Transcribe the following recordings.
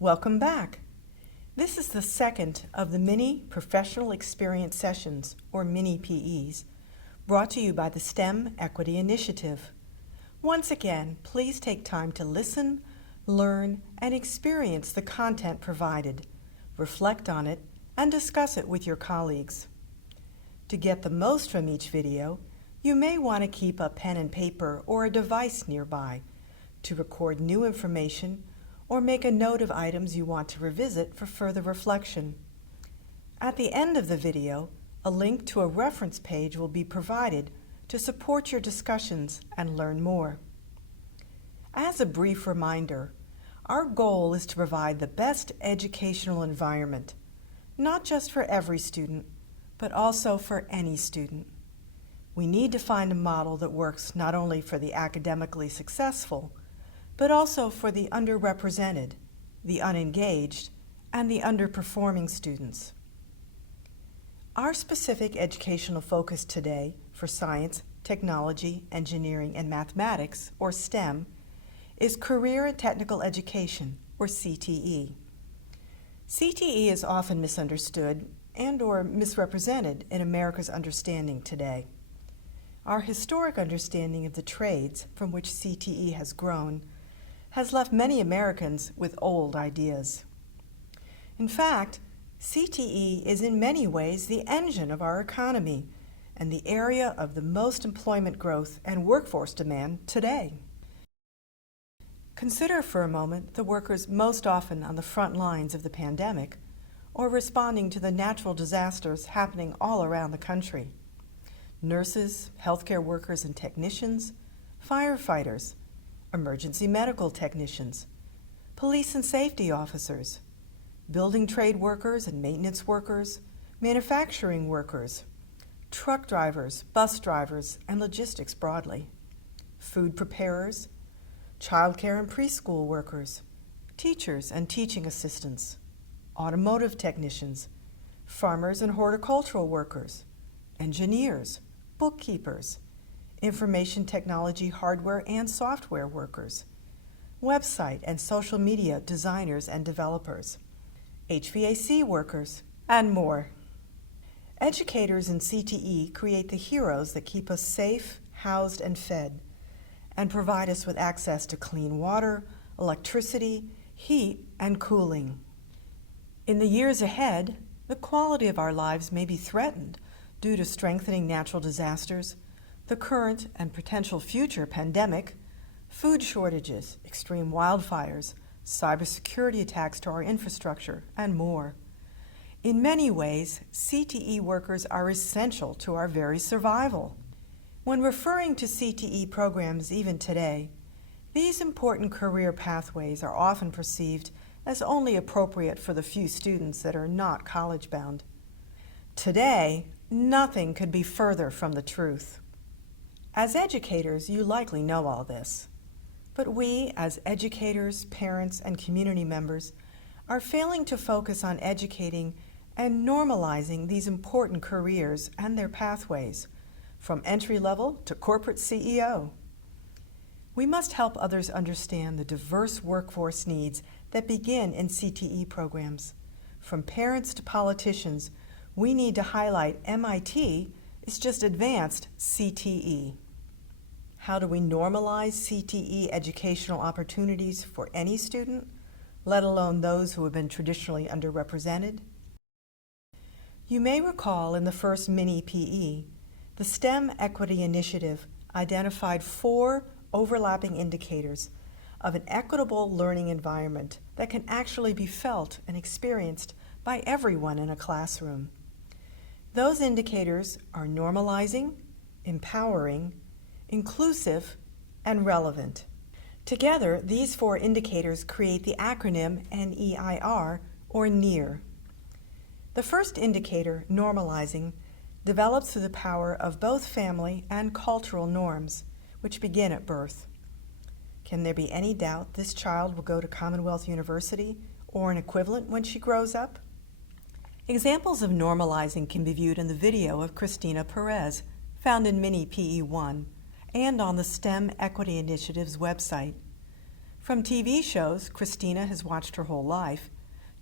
Welcome back. This is the second of the mini professional experience sessions, or mini PEs, brought to you by the STEM Equity Initiative. Once again, please take time to listen, learn, and experience the content provided, reflect on it, and discuss it with your colleagues. To get the most from each video, you may want to keep a pen and paper or a device nearby to record new information or make a note of items you want to revisit for further reflection. At the end of the video, a link to a reference page will be provided to support your discussions and learn more. As a brief reminder, our goal is to provide the best educational environment, not just for every student, but also for any student. We need to find a model that works not only for the academically successful, but also for the underrepresented, the unengaged, and the underperforming students. Our specific educational focus today for science, technology, engineering, and mathematics, or STEM, is Career and Technical Education, or CTE. CTE is often misunderstood and/or misrepresented in America's understanding today. Our historic understanding of the trades from which CTE has grown has left many Americans with old ideas. In fact, CTE is in many ways the engine of our economy and the area of the most employment growth and workforce demand today. Consider for a moment the workers most often on the front lines of the pandemic or responding to the natural disasters happening all around the country. Nurses, healthcare workers and technicians, firefighters, emergency medical technicians, police and safety officers, building trade workers and maintenance workers, manufacturing workers, truck drivers, bus drivers, and logistics broadly, food preparers, childcare and preschool workers, teachers and teaching assistants, automotive technicians, farmers and horticultural workers, engineers, bookkeepers, information technology hardware and software workers, website and social media designers and developers, HVAC workers, and more. Educators in CTE create the heroes that keep us safe, housed, and fed, and provide us with access to clean water, electricity, heat, and cooling. In the years ahead, the quality of our lives may be threatened due to strengthening natural disasters, the current and potential future pandemic, food shortages, extreme wildfires, cybersecurity attacks to our infrastructure, and more. In many ways, CTE workers are essential to our very survival. When referring to CTE programs even today, these important career pathways are often perceived as only appropriate for the few students that are not college-bound. Today, nothing could be further from the truth. As educators, you likely know all this, but we, as educators, parents, and community members, are failing to focus on educating and normalizing these important careers and their pathways, from entry-level to corporate CEO. We must help others understand the diverse workforce needs that begin in CTE programs. From parents to politicians, we need to highlight MIT is just advanced CTE. How do we normalize CTE educational opportunities for any student, let alone those who have been traditionally underrepresented? You may recall in the first mini PE, the STEM Equity Initiative identified 4 overlapping indicators of an equitable learning environment that can actually be felt and experienced by everyone in a classroom. Those indicators are normalizing, empowering, inclusive, and relevant. Together, these 4 indicators create the acronym N.E.I.R, or N.E.I.R. The first indicator, normalizing, develops through the power of both family and cultural norms, which begin at birth. Can there be any doubt this child will go to Commonwealth University or an equivalent when she grows up? Examples of normalizing can be viewed in the video of Christina Perez, found in Mini PE1, and on the STEM Equity Initiative's website. From TV shows Christina has watched her whole life,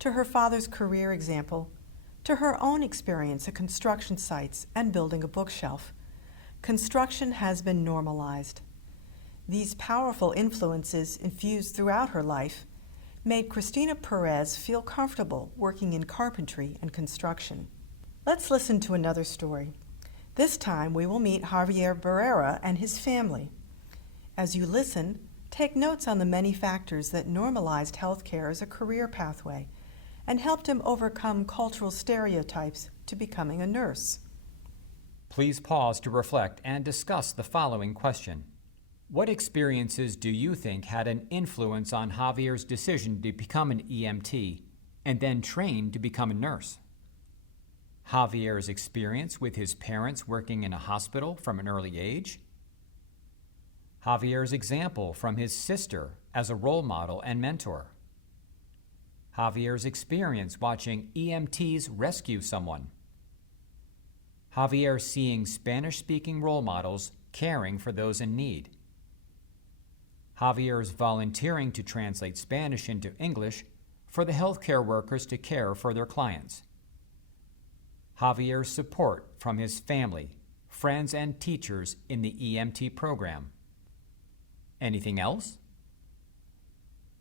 to her father's career example, to her own experience at construction sites and building a bookshelf, construction has been normalized. These powerful influences infused throughout her life made Christina Perez feel comfortable working in carpentry and construction. Let's listen to another story. This time we will meet Javier Barrera and his family. As you listen, take notes on the many factors that normalized healthcare as a career pathway and helped him overcome cultural stereotypes to becoming a nurse. Please pause to reflect and discuss the following question. What experiences do you think had an influence on Javier's decision to become an EMT and then train to become a nurse? Javier's experience with his parents working in a hospital from an early age? Javier's example from his sister as a role model and mentor? Javier's experience watching EMTs rescue someone? Javier seeing Spanish-speaking role models caring for those in need? Javier's volunteering to translate Spanish into English for the healthcare workers to care for their clients? Javier's support from his family, friends, and teachers in the EMT program? Anything else?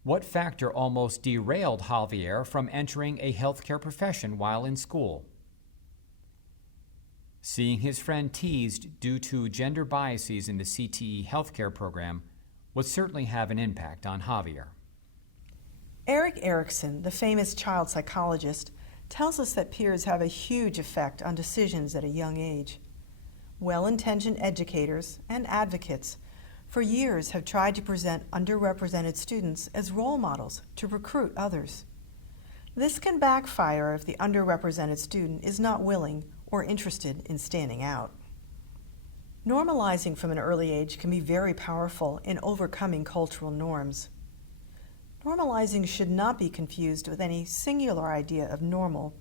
What factor almost derailed Javier from entering a healthcare profession while in school? Seeing his friend teased due to gender biases in the CTE healthcare program would certainly have an impact on Javier. Erik Erikson, the famous child psychologist, tells us that peers have a huge effect on decisions at a young age. Well-intentioned educators and advocates for years have tried to present underrepresented students as role models to recruit others. This can backfire if the underrepresented student is not willing or interested in standing out. Normalizing from an early age can be very powerful in overcoming cultural norms. Normalizing should not be confused with any singular idea of normal,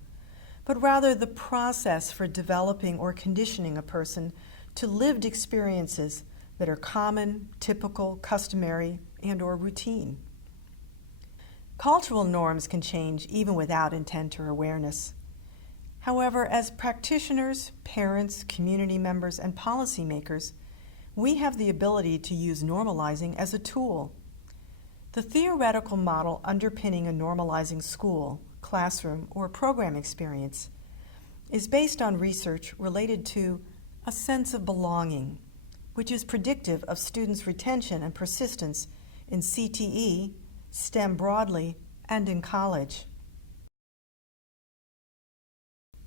but rather the process for developing or conditioning a person to lived experiences that are common, typical, customary, and/or routine. Cultural norms can change even without intent or awareness. However, as practitioners, parents, community members, and policymakers, we have the ability to use normalizing as a tool. The theoretical model underpinning a normalizing school, classroom, or program experience is based on research related to a sense of belonging, which is predictive of students' retention and persistence in CTE, STEM broadly, and in college.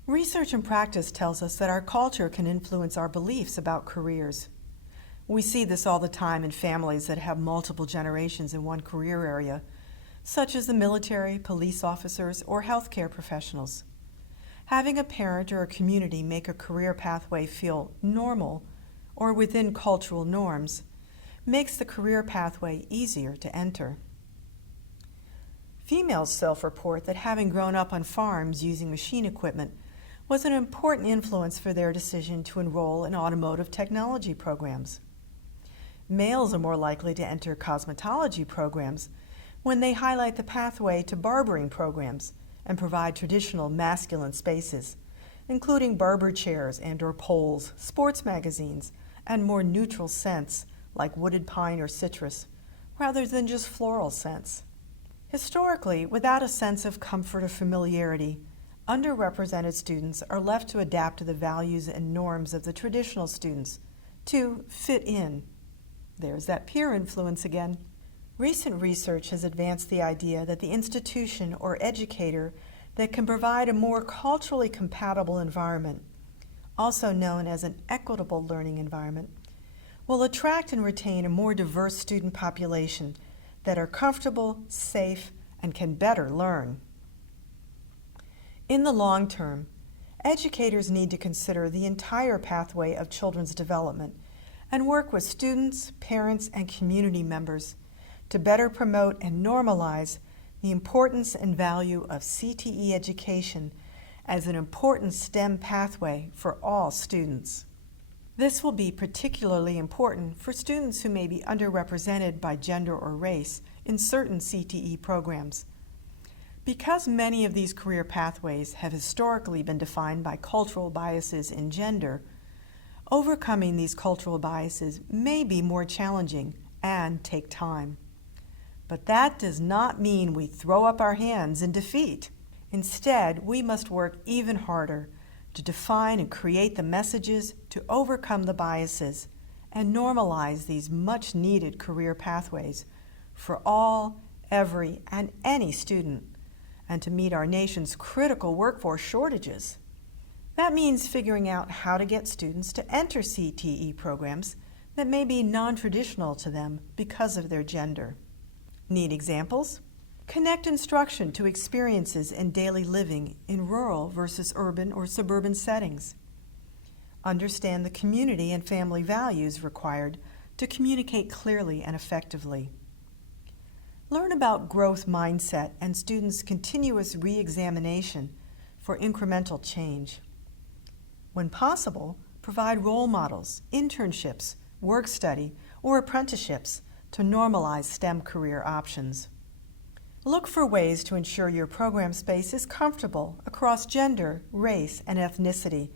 Research and practice tells us that our culture can influence our beliefs about careers. We see this all the time in families that have multiple generations in one career area, such as the military, police officers, or healthcare professionals. Having a parent or a community make a career pathway feel normal or within cultural norms makes the career pathway easier to enter. Females self-report that having grown up on farms using machine equipment was an important influence for their decision to enroll in automotive technology programs. Males are more likely to enter cosmetology programs when they highlight the pathway to barbering programs and provide traditional masculine spaces, including barber chairs and/or poles, sports magazines, and more neutral scents like wooded pine or citrus, rather than just floral scents. Historically, without a sense of comfort or familiarity, underrepresented students are left to adapt to the values and norms of the traditional students, to fit in. There's that peer influence again. Recent research has advanced the idea that the institution or educator that can provide a more culturally compatible environment, also known as an equitable learning environment, will attract and retain a more diverse student population that are comfortable, safe, and can better learn. In the long term, educators need to consider the entire pathway of children's development and work with students, parents, and community members to better promote and normalize the importance and value of CTE education as an important STEM pathway for all students. This will be particularly important for students who may be underrepresented by gender or race in certain CTE programs. Because many of these career pathways have historically been defined by cultural biases in gender, overcoming these cultural biases may be more challenging and take time. But that does not mean we throw up our hands in defeat. Instead, we must work even harder to define and create the messages to overcome the biases and normalize these much-needed career pathways for all, every, and any student, and to meet our nation's critical workforce shortages. That means figuring out how to get students to enter CTE programs that may be non-traditional to them because of their gender. Need examples? Connect instruction to experiences in daily living in rural versus urban or suburban settings. Understand the community and family values required to communicate clearly and effectively. Learn about growth mindset and students' continuous re-examination for incremental change. When possible, provide role models, internships, work study, or apprenticeships to normalize STEM career options. Look for ways to ensure your program space is comfortable across gender, race, and ethnicity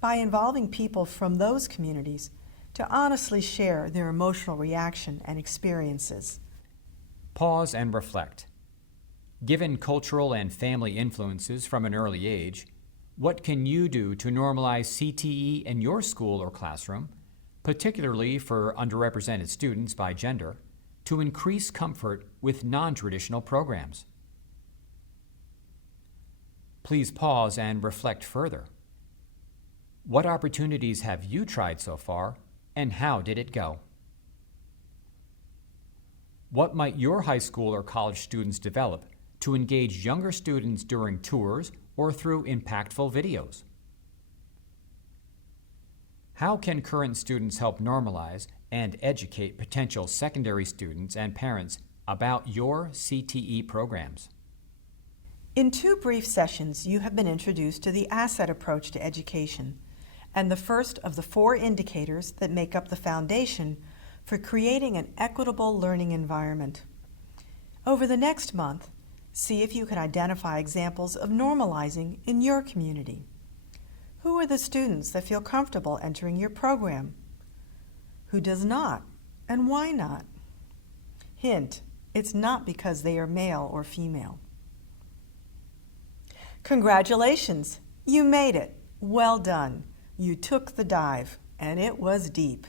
by involving people from those communities to honestly share their emotional reaction and experiences. Pause and reflect. Given cultural and family influences from an early age, what can you do to normalize CTE in your school or classroom, particularly for underrepresented students by gender, to increase comfort with non-traditional programs? Please pause and reflect further. What opportunities have you tried so far, and how did it go? What might your high school or college students develop to engage younger students during tours or through impactful videos? How can current students help normalize and educate potential secondary students and parents about your CTE programs? In 2 brief sessions, you have been introduced to the asset approach to education and the first of the 4 indicators that make up the foundation for creating an equitable learning environment. Over the next month, see if you can identify examples of normalizing in your community. Who are the students that feel comfortable entering your program? Who does not, and why not? Hint, it's not because they are male or female. Congratulations, you made it. Well done. You took the dive, and it was deep.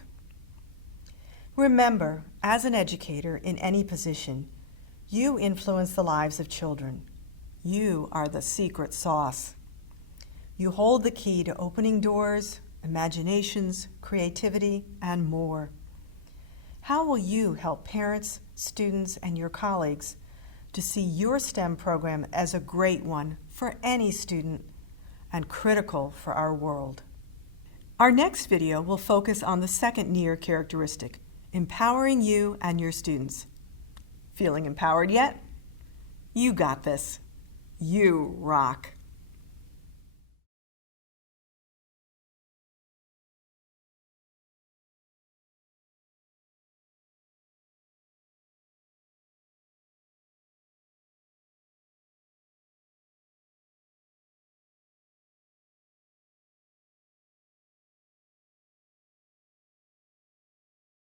Remember, as an educator in any position, you influence the lives of children. You are the secret sauce. You hold the key to opening doors, imaginations, creativity, and more. How will you help parents, students, and your colleagues to see your STEM program as a great one for any student and critical for our world? Our next video will focus on the second N.E.I.R characteristic, empowering you and your students. Feeling empowered yet? You got this. You rock.